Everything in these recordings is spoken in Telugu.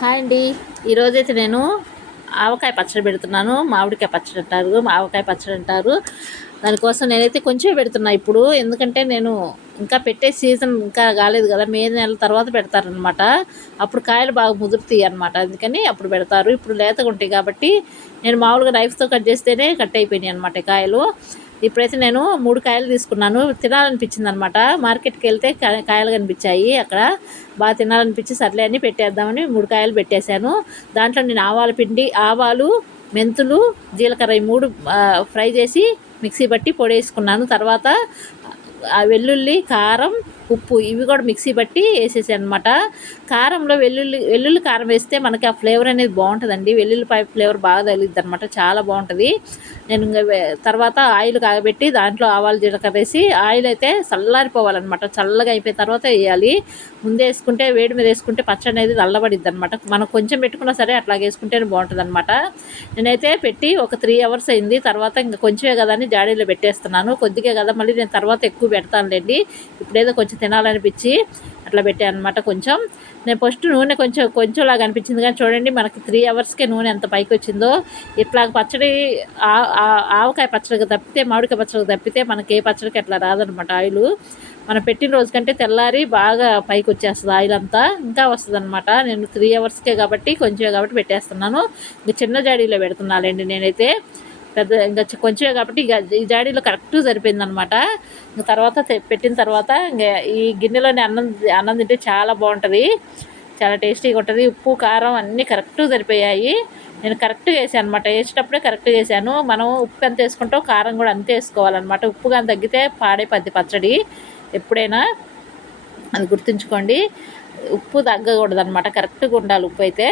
హాయ్ అండి. ఈరోజైతే నేను ఆవకాయ పచ్చడి పెడుతున్నాను. మామిడికాయ పచ్చడి అంటారు, ఆవకాయ పచ్చడి అంటారు. దానికోసం నేనైతే కొంచెం పెడుతున్నా ఇప్పుడు. ఎందుకంటే నేను ఇంకా పెట్టే సీజన్ ఇంకా కాలేదు కదా, మే నెల తర్వాత పెడతారనమాట. అప్పుడు కాయలు బాగా ముదురుతాయి అనమాట, అందుకని అప్పుడు పెడతారు. ఇప్పుడు లేతగా ఉంటాయి కాబట్టి నేను మామూలుగా నైఫ్తో కట్ చేస్తేనే కట్ అయిపోయినాయి అనమాట కాయలు. ఇప్పుడైతే నేను 3 కాయలు తీసుకున్నాను. తినాలనిపించింది అనమాట. మార్కెట్కి వెళ్తే కాయలు కనిపించాయి అక్కడ. బాగా తినాలనిపించి సర్లే అని పెట్టేద్దామని 3 కాయలు పెట్టేశాను. దాంట్లో నేను ఆవాల పిండి, ఆవాలు, మెంతులు, జీలకర్ర ఈ 3 ఫ్రై చేసి మిక్సీ బట్టి పొడేసుకున్నాను. తర్వాత వెల్లుల్లి, కారం, ఉప్పు ఇవి కూడా మిక్సీ బట్టి వేసేసాను అనమాట. కారంలో వెల్లుల్లి కారం వేస్తే మనకి ఆ ఫ్లేవర్ అనేది బాగుంటుందండి. వెల్లుల్లిపాయ ఫ్లేవర్ బాగా తగిలిద్ది అనమాట, చాలా బాగుంటుంది. నేను ఇంకా తర్వాత ఆయిల్ కాగబెట్టి దాంట్లో ఆవాలు, జీలకర్ర వేసి ఆయిల్ అయితే చల్లారిపోవాలన్నమాట. చల్లగా అయిపోయిన తర్వాత వేయాలి. ముందే వేసుకుంటే, వేడి మీద వేసుకుంటే పచ్చడి అనేది నల్లబడిద్ది అనమాట. మనం కొంచెం పెట్టుకున్నా సరే అట్లా వేసుకుంటేనే బాగుంటుంది అనమాట. నేనైతే పెట్టి ఒక 3 అవర్స్ అయింది. తర్వాత ఇంకా కొంచెమే కదా అని జాడీలో పెట్టేస్తున్నాను. కొద్దిగా కదా, మళ్ళీ నేను తర్వాత ఎక్కువ పెడతానులేండి. ఇప్పుడేదో కొంచెం తినాలనిపించి అట్లా పెట్టాను అనమాట. కొంచెం నేను ఫస్ట్ నూనె కొంచెంలాగా అనిపించింది, కానీ చూడండి మనకి 3 అవర్స్కే నూనె ఎంత పైకి వచ్చిందో. ఇట్లా పచ్చడి ఆవకాయ పచ్చడికి తప్పితే, మామిడికాయ పచ్చడికి తప్పితే మనకి ఏ పచ్చడికి అట్లా రాదనమాట ఆయిల్. మనం పెట్టిన రోజు కంటే తెల్లారి బాగా పైకి వచ్చేస్తుంది ఆయిల్ అంతా, ఇంకా వస్తుంది అనమాట. నేను 3 అవర్స్కే కాబట్టి కొంచెమే కాబట్టి పెట్టేస్తున్నాను. ఇంకా చిన్న జాడీలో పెడుతున్నానండి నేనైతే. పెద్ద ఇంకా కొంచెమే కాబట్టి ఇక ఈ జాడీలో కరెక్ట్ సరిపోయిందనమాట. ఇంకా తర్వాత పెట్టిన తర్వాత ఇంకా ఈ గిన్నెలోనే అన్నం తింటే చాలా బాగుంటుంది, చాలా టేస్టీగా ఉంటుంది. ఉప్పు, కారం అన్నీ కరెక్ట్ సరిపోయాయి. నేను కరెక్ట్గా వేసాను అనమాట. వేసేటప్పుడే కరెక్ట్గా వేసాను. మనం ఉప్పు ఎంత వేసుకుంటాం, కారం కూడా అంతే వేసుకోవాలన్నమాట. ఉప్పు కానీ తగ్గితే పాడైపోద్ది పచ్చడి ఎప్పుడైనా, అది గుర్తుంచుకోండి. ఉప్పు తగ్గకూడదు అనమాట, కరెక్ట్గా ఉండాలి ఉప్పు అయితే.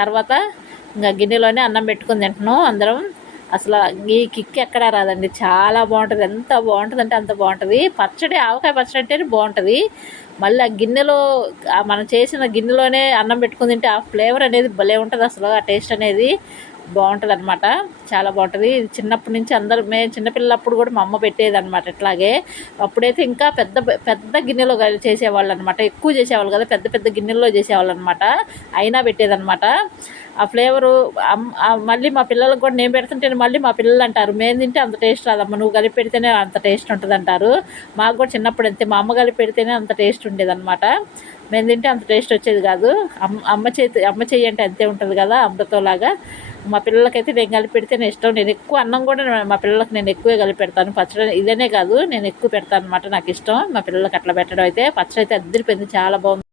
తర్వాత ఇంకా గిన్నెలోనే అన్నం పెట్టుకొని తింటున్నాం అందరం. అసలు ఈ కిక్ ఎక్కడా రాదండి, చాలా బాగుంటుంది. ఎంత బాగుంటుంది అంటే అంత బాగుంటుంది పచ్చడి. ఆవకాయ పచ్చడి అంటేనే బాగుంటుంది. మళ్ళీ ఆ గిన్నెలో, మనం చేసిన గిన్నెలోనే అన్నం పెట్టుకుని తింటే ఆ ఫ్లేవర్ అనేది భలే ఉంటుంది. అసలు ఆ టేస్ట్ అనేది బాగుంటుంది అనమాట, చాలా బాగుంటుంది. చిన్నప్పటి నుంచి అందరూ, మేము చిన్నపిల్లప్పుడు కూడా మా అమ్మ పెట్టేది అనమాట ఇట్లాగే. అప్పుడైతే ఇంకా పెద్ద పెద్ద గిన్నెలో చేసేవాళ్ళు అనమాట. ఎక్కువ చేసేవాళ్ళు కదా, పెద్ద పెద్ద గిన్నెల్లో చేసేవాళ్ళు అనమాట. అయినా పెట్టేదనమాట ఆ ఫ్లేవరు. మళ్ళీ మా పిల్లలకు కూడా నేను పెడుతుంటే మళ్ళీ మా పిల్లలు అంటారు, మేము తింటే అంత టేస్ట్ రాదమ్మ, నువ్వు కలిపి పెడితేనే అంత టేస్ట్ ఉంటుంది అంటారు. మాకు కూడా చిన్నప్పుడు అంతే, మా అమ్మ కలిపి పెడితేనే అంత టేస్ట్ ఉండేదన్నమాట. మేము తింటే అంత టేస్ట్ వచ్చేది కాదు. అమ్మ చెయ్యి అంటే అంతే ఉంటుంది కదా, అమృతంలాగా. మా పిల్లలకైతే నేను కలిపి పెడితేనే ఇష్టం. నేను ఎక్కువ అన్నం కూడా మా పిల్లలకు నేను ఎక్కువే కలిపి పెడతాను. పచ్చడి ఇదనే కాదు, నేను ఎక్కువ పెడతాను అనమాట, నాకు ఇష్టం మా పిల్లలకి అట్లా పెట్టడం. అయితే పచ్చడి అయితే అద్దరిపోయింది, చాలా బాగుంది.